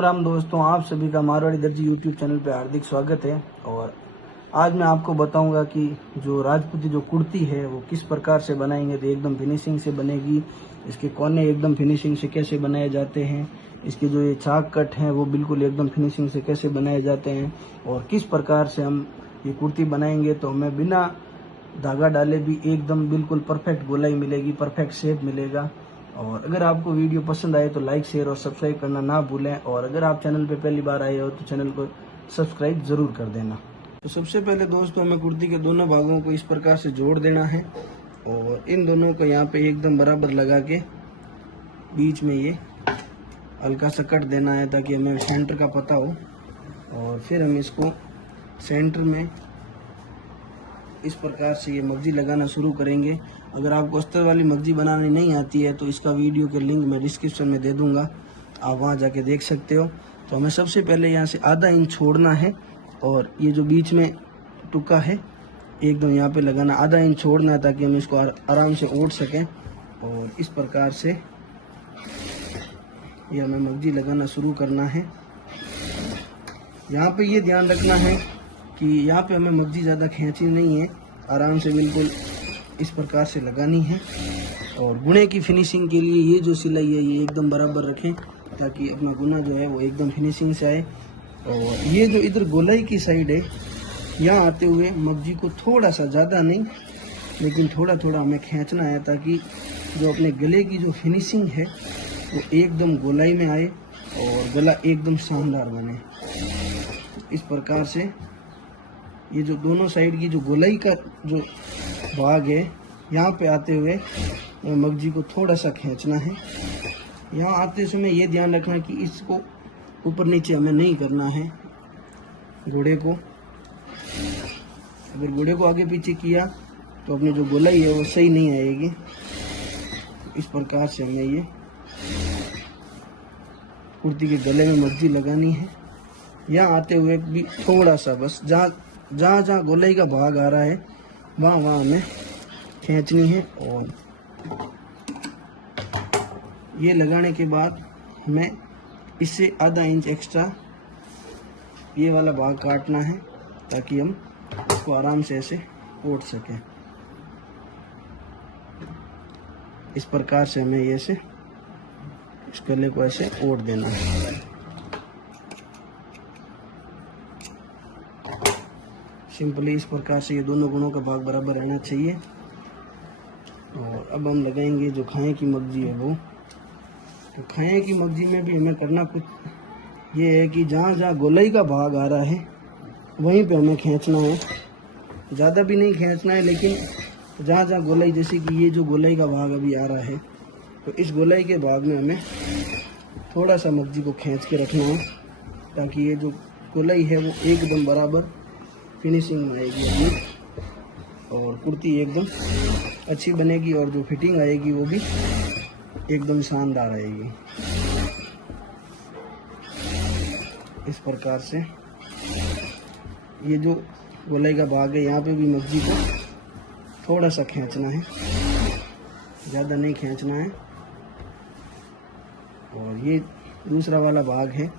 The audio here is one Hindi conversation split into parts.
राम राम दोस्तों, आप सभी का मारवाड़ी दर्जी यूट्यूब चैनल पे हार्दिक स्वागत है। और आज मैं आपको बताऊंगा कि जो राजपूती जो कुर्ती है वो किस प्रकार से बनाएंगे तो एकदम फिनिशिंग से बनेगी। इसके कोने एकदम फिनिशिंग से कैसे बनाए जाते हैं, इसके जो ये चाक कट हैं वो बिल्कुल एकदम फिनिशिंग से कैसे बनाए जाते हैं और किस प्रकार से हम ये कुर्ती बनाएंगे तो हमें बिना धागा डाले भी एकदम बिल्कुल परफेक्ट गोलाई मिलेगी, परफेक्ट शेप मिलेगा। और अगर आपको वीडियो पसंद आए तो लाइक शेयर और सब्सक्राइब करना ना भूलें। और अगर आप चैनल पे पहली बार आए हो तो चैनल को सब्सक्राइब जरूर कर देना। तो सबसे पहले दोस्तों हमें कुर्ती के दोनों भागों को इस प्रकार से जोड़ देना है और इन दोनों को यहाँ पे एकदम बराबर लगा के बीच में ये हल्का सा कट देना है ताकि हमें सेंटर का पता हो। और फिर हम इसको सेंटर में इस प्रकार से ये मगजी लगाना शुरू करेंगे। अगर आपको अस्तर वाली मगजी बनानी नहीं आती है तो इसका वीडियो के लिंक मैं डिस्क्रिप्शन में दे दूंगा, आप वहां जाके देख सकते हो। तो हमें सबसे पहले यहाँ से आधा इंच छोड़ना है और ये जो बीच में टुका है एकदम यहाँ पे लगाना, आधा इंच छोड़ना है ताकि हम इसको आराम से ओढ़ सकें। और इस प्रकार से ये हमें मगजी लगाना शुरू करना है। यहाँ पे ये ध्यान रखना है कि यहाँ पे हमें मगजी ज़्यादा खींचनी नहीं है, आराम से बिल्कुल इस प्रकार से लगानी है। और गुणे की फिनिशिंग के लिए ये जो सिलाई है ये एकदम बराबर रखें ताकि अपना गुना जो है वो एकदम फिनिशिंग से आए। और ये जो इधर गोलाई की साइड है यहाँ आते हुए मगजी को थोड़ा सा, ज़्यादा नहीं लेकिन थोड़ा थोड़ा हमें खींचना है ताकि जो अपने गले की जो फिनिशिंग है वो एकदम गोलाई में आए और गला एकदम शानदार बने। इस प्रकार से ये जो दोनों साइड की जो गोलाई का जो भाग है यहाँ पे आते हुए मगजी को थोड़ा सा खींचना है। यहाँ आते समय ये ध्यान रखना कि इसको ऊपर नीचे हमें नहीं करना है घोड़े को। अगर घोड़े को आगे पीछे किया तो अपनी जो गोलाई है वो सही नहीं आएगी। इस प्रकार से हमें ये कुर्ती के गले में मगजी लगानी है। यहाँ आते हुए भी थोड़ा सा बस जहाँ गोलाई का भाग आ रहा है वहाँ हमें खींचनी है। और ये लगाने के बाद हमें इससे आधा इंच एक्स्ट्रा ये वाला भाग काटना है ताकि हम इसको आराम से ऐसे ओढ़ सकें। इस प्रकार से हमें ये ऐसे इस गले को ऐसे ओढ़ देना है। सिंपली इस प्रकार से ये दोनों गुणों का भाग बराबर रहना चाहिए। और अब हम लगाएंगे जो खाए की मगजी है वो। तो खाए की मगजी में भी हमें करना कुछ ये है कि जहाँ जहाँ गोलाई का भाग आ रहा है वहीं पे हमें खींचना है, ज़्यादा भी नहीं खींचना है लेकिन जहाँ जहाँ गोलाई, जैसे कि ये जो गोलाई का भाग अभी आ रहा है तो इस गोलाई के भाग में हमें थोड़ा सा मगजी को खींच के रखना है ताकि ये जो गोलाई है वो एकदम बराबर फिनिशिंग में आएगी अपनी और कुर्ती एकदम अच्छी बनेगी और जो फिटिंग आएगी वो भी एकदम शानदार आएगी। इस प्रकार से ये जो गोलाई का भाग है यहाँ पे भी मगजी को थोड़ा सा खींचना है, ज़्यादा नहीं खींचना है। और ये दूसरा वाला भाग है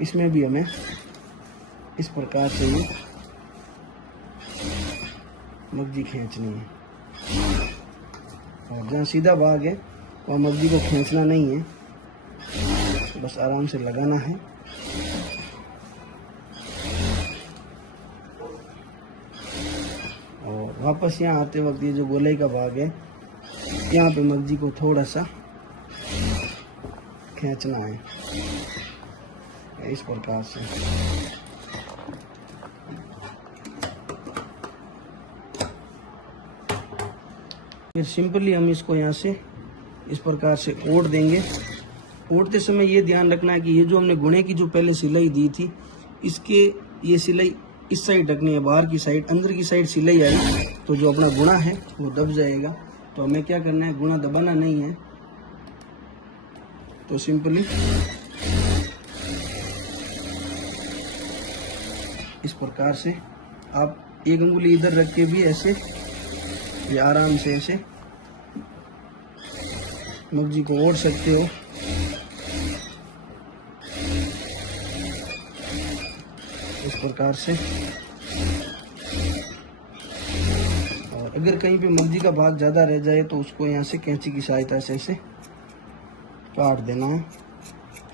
इसमें भी हमें इस प्रकार से ये मगजी खींचनी है। और जहाँ सीधा भाग है वहाँ मगजी को खींचना नहीं है, बस आराम से लगाना है। और वापस यहाँ आते वक्त ये जो गोलाई का भाग है यहाँ पे मगजी को थोड़ा सा खींचना है इस प्रकार से। फिर सिंपली हम इसको यहाँ से इस प्रकार से ओढ़ देंगे। ओढ़ते समय ये ध्यान रखना है कि ये जो हमने गुणे की जो पहले सिलाई दी थी इसके ये सिलाई इस साइड रखनी है, बाहर की साइड, अंदर की साइड सिलाई आई तो जो अपना गुणा है वो दब जाएगा। तो हमें क्या करना है, गुणा दबाना नहीं है। तो सिंपली इस प्रकार से आप एक अंगुली इधर रख के भी ऐसे ये आराम से ऐसे मगजी को ओढ़ सकते हो। प्रकार से। और अगर कहीं पे मगजी का भाग ज़्यादा रह जाए तो उसको यहाँ से कैंची की सहायता से ऐसे काट देना है,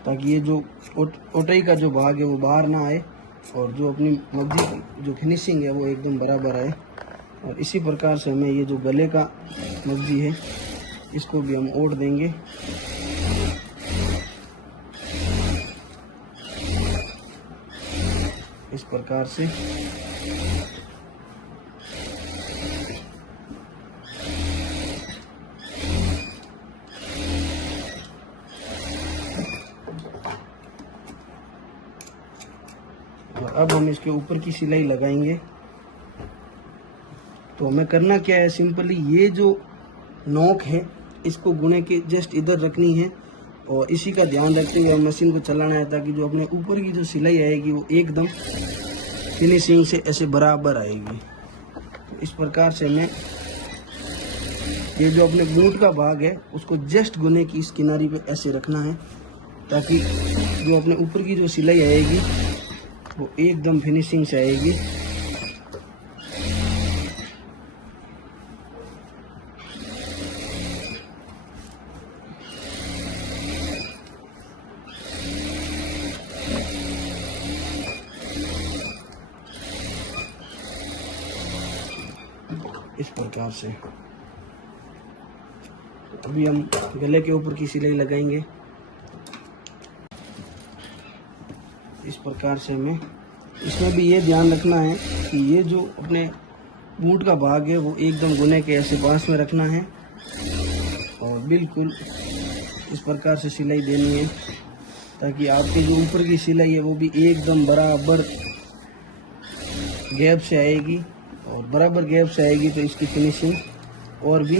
ताकि ये जो ओटई का जो भाग है वो बाहर ना आए और जो अपनी मगजी की जो फिनिशिंग है वो एकदम बराबर आए। और इसी प्रकार से हमें ये जो गले का मगजी है इसको भी हम ओढ़ देंगे। इस प्रकार से और अब हम इसके ऊपर की सिलाई लगाएंगे। तो हमें करना क्या है, सिंपली ये जो नोक है इसको गुणे के जस्ट इधर रखनी है और इसी का ध्यान रखते हुए मशीन को चलाना है, ताकि जो अपने ऊपर की जो सिलाई आएगी वो एकदम फिनिशिंग से ऐसे बराबर आएगी। तो इस प्रकार से हमें ये जो अपने बूट का भाग है उसको जस्ट गुने की इस किनारी पे ऐसे रखना है, ताकि जो अपने ऊपर की जो सिलाई आएगी वो एकदम फिनिशिंग से आएगी। इस प्रकार से अभी हम गले के ऊपर की सिलाई लगाएंगे। इस प्रकार से हमें इसमें भी ये ध्यान रखना है कि ये जो अपने बूट का भाग है वो एकदम गुने के ऐसे पास में रखना है और बिल्कुल इस प्रकार से सिलाई देनी है, ताकि आपकी जो ऊपर की सिलाई है वो भी एकदम बराबर गैप से आएगी। और बराबर गैप से आएगी तो इसकी फिनिशिंग और भी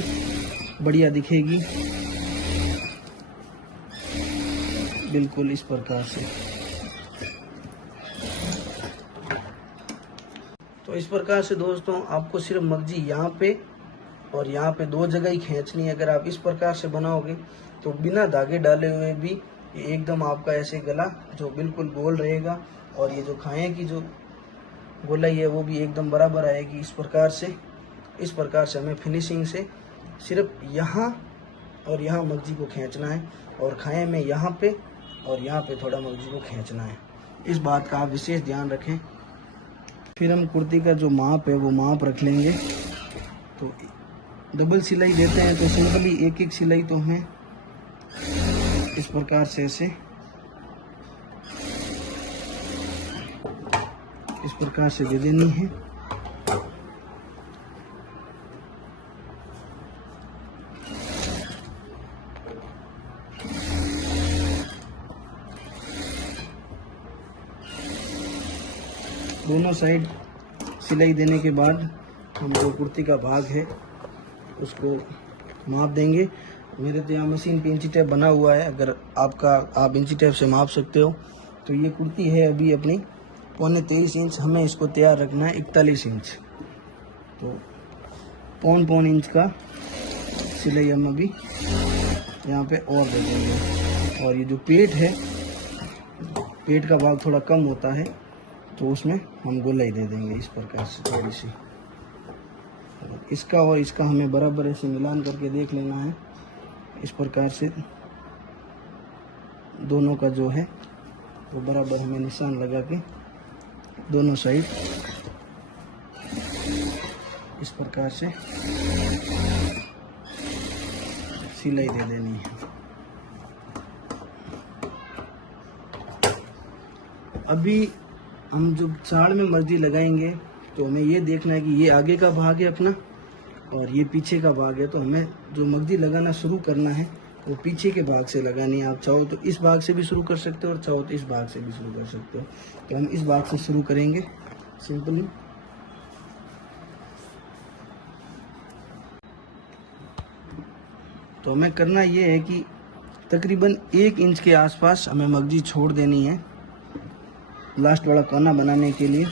बढ़िया दिखेगी। बिल्कुल इस प्रकार से। तो इस प्रकार से दोस्तों आपको सिर्फ मगजी यहाँ पे और यहाँ पे दो जगह ही खींचनी है। अगर आप इस प्रकार से बनाओगे तो बिना धागे डाले हुए भी ये एकदम आपका ऐसे गला जो बिल्कुल गोल रहेगा और ये जो खाए की जो गोलाई है वो भी एकदम बराबर आएगी। इस प्रकार से हमें फिनिशिंग से सिर्फ यहाँ और यहाँ मगजी को खींचना है और खाए में यहाँ पे और यहाँ पे थोड़ा मगजी को खींचना है। इस बात का आप विशेष ध्यान रखें। फिर हम कुर्ती का जो माप है वो माप रख लेंगे। तो डबल सिलाई देते हैं तो सिंपली एक एक सिलाई तो हमें इस प्रकार से ऐसे इस प्रकार से दे देनी है। दोनों साइड सिलाई देने के बाद हम जो कुर्ती का भाग है उसको माप देंगे। मेरे तो यहाँ मशीन पे इंची टेप बना हुआ है, अगर आप इंची टेप से माप सकते हो। तो ये कुर्ती है अभी अपनी 23.25 इंच, हमें इसको तैयार रखना है 41 इंच। तो 1.25 इंच का सिलाई हम अभी यहाँ पे और दे देंगे। और ये जो पेट है, पेट का भाग थोड़ा कम होता है तो उसमें हम गोलाई दे देंगे इस प्रकार से थोड़ी सी। इसका और इसका हमें बराबर ऐसे मिलान करके देख लेना है। इस प्रकार से दोनों का जो है वो बराबर हमें निशान लगा के दोनों साइड इस प्रकार से सिलाई दे देनी है। अभी हम जो चाड़ में मर्जी लगाएंगे तो हमें ये देखना है कि ये आगे का भाग है अपना और ये पीछे का भाग है। तो हमें जो मगजी लगाना शुरू करना है वो पीछे के भाग से लगानी है। आप चाहो तो इस भाग से भी शुरू कर सकते हो और चाहो तो इस भाग से भी शुरू कर सकते हो। तो हम इस भाग से शुरू करेंगे सिंपली। तो हमें करना ये है कि तकरीबन 1 इंच के आसपास हमें मगजी छोड़ देनी है लास्ट वाला कोना बनाने के लिए।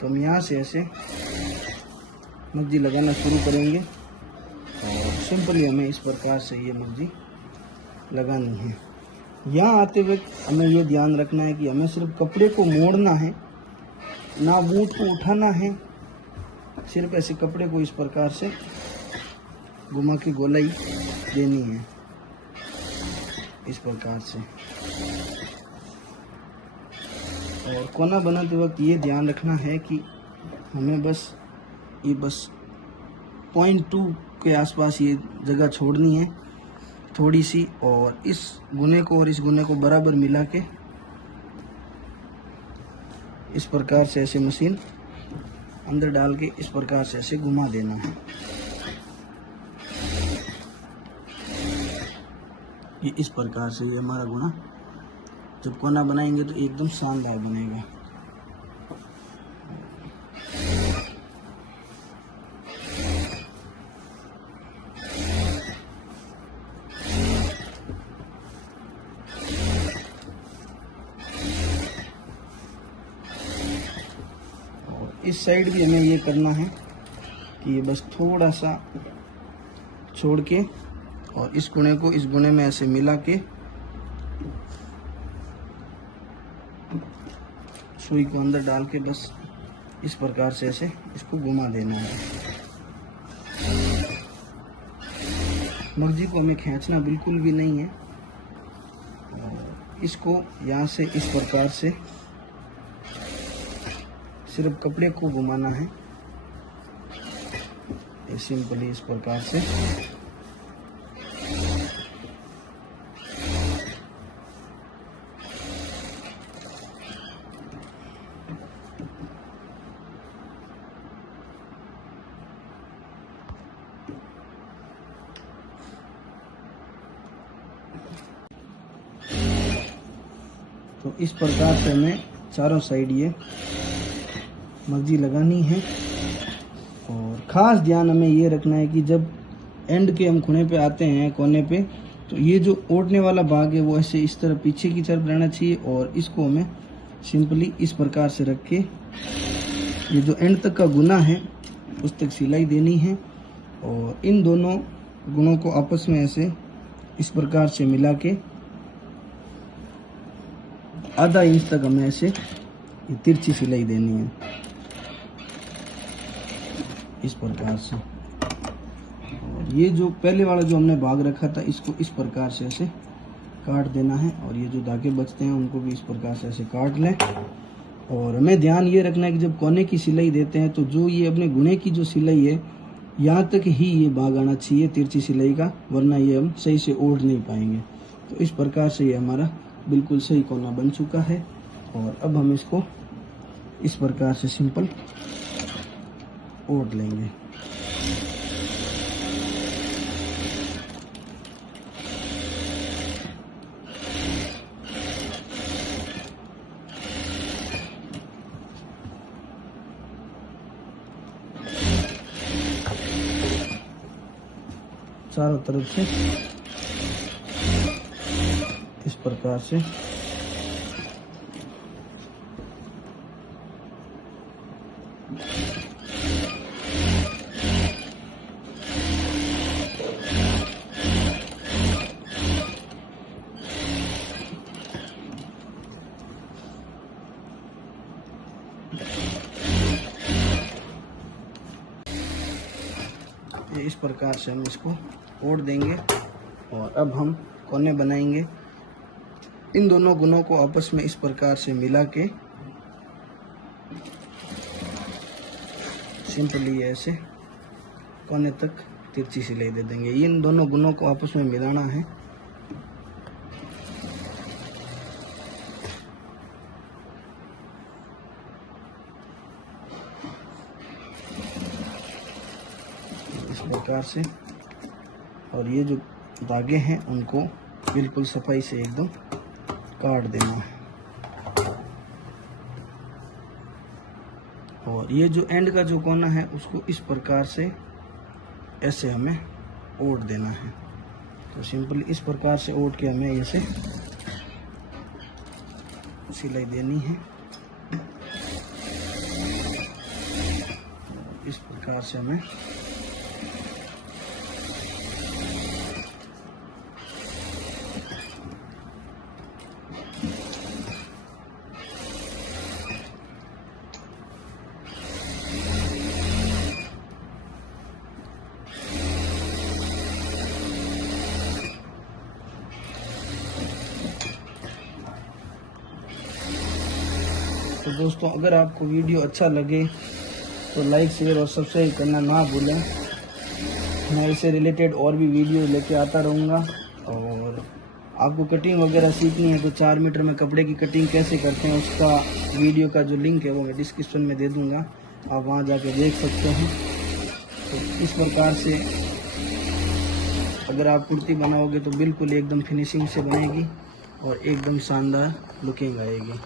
तो हम यहाँ से ऐसे मगजी लगाना शुरू करेंगे और सिंपली हमें इस प्रकार से ये मगजी लगानी है। यहाँ आते वक्त हमें ये ध्यान रखना है कि हमें सिर्फ कपड़े को मोड़ना है ना बूट को उठाना है, सिर्फ ऐसे कपड़े को इस प्रकार से घुमा के गोलाई देनी है, इस प्रकार से। और कोना बनाते वक्त ये ध्यान रखना है कि हमें बस 0.2 के आसपास ये जगह छोड़नी है थोड़ी सी, और इस गुने को और इस गुने को बराबर मिला के इस प्रकार से ऐसे मशीन अंदर डाल के इस प्रकार से ऐसे घुमा देना है। ये इस प्रकार से ये हमारा गुना जब कोना बनाएंगे तो एकदम शानदार बनेगा। इस साइड भी हमें ये करना है कि ये बस थोड़ा सा छोड़ के और इस गुणे को इस गुणे में ऐसे मिला के सुई को अंदर डाल के बस इस प्रकार से ऐसे इसको घुमा देना है। मर्जी को हमें खींचना बिल्कुल भी नहीं है। इसको यहाँ से इस प्रकार से सिर्फ कपड़े को घुमाना है, सिंपली इस प्रकार से। तो इस प्रकार से हमें चारों साइड ये मर्जी लगानी है। और ख़ास ध्यान हमें ये रखना है कि जब एंड के हम खुने पे आते हैं कोने पे, तो ये जो ओढ़ने वाला भाग है वो ऐसे इस तरफ पीछे की तरफ रहना चाहिए, और इसको हमें सिंपली इस प्रकार से रख के ये जो एंड तक का गुना है उस तक सिलाई देनी है। और इन दोनों गुणों को आपस में ऐसे इस प्रकार से मिला के आधा इंच तक हमें ऐसे ये तिरछी सिलाई देनी है, इस प्रकार से। और ये जो पहले वाला जो हमने भाग रखा था इसको इस प्रकार से ऐसे काट देना है, और ये जो धागे बचते हैं उनको भी इस प्रकार से ऐसे काट लें। और हमें ध्यान ये रखना है कि जब कोने की सिलाई देते हैं तो जो ये अपने गुणे की जो सिलाई है यहाँ तक ही ये भाग आना चाहिए तिरछी सिलाई का, वरना ये हम सही से ओढ़ नहीं पाएंगे। तो इस प्रकार से ये हमारा बिल्कुल सही कोना बन चुका है। और अब हम इसको इस प्रकार से सिंपल ओढ़ लेंगे। चारों तरफ से इस प्रकार से इस प्रकार से हम इसको ओढ़ देंगे। और अब हम कोने बनाएंगे। इन दोनों गुणों को आपस में इस प्रकार से मिला के सिंपली ऐसे कोने तक तिरछी सिलाई दे देंगे। इन दोनों गुणों को आपस में मिलाना है। इस प्रकार से। और ये जो धागे हैं उनको बिल्कुल सफाई से एकदम काट देना है। और ये जो एंड का जो कोना है उसको इस प्रकार से ऐसे हमें ओढ़ देना है। तो सिंपली इस प्रकार से ओढ़ के हमें ऐसे सिलाई देनी है। इस प्रकार से हमें दोस्तों अगर आपको वीडियो अच्छा लगे तो लाइक शेयर और सब्सक्राइब करना ना भूलें। मैं इससे रिलेटेड और भी वीडियो लेके आता रहूँगा। और आपको कटिंग वगैरह सीखनी है तो 4 मीटर में कपड़े की कटिंग कैसे करते हैं उसका वीडियो का जो लिंक है वो मैं डिस्क्रिप्शन में दे दूँगा, आप वहाँ जाके देख सकते हैं। तो इस प्रकार से अगर आप कुर्ती बनाओगे तो बिल्कुल एकदम फिनिशिंग से बनेगी और एकदम शानदार लुकिंग आएगी।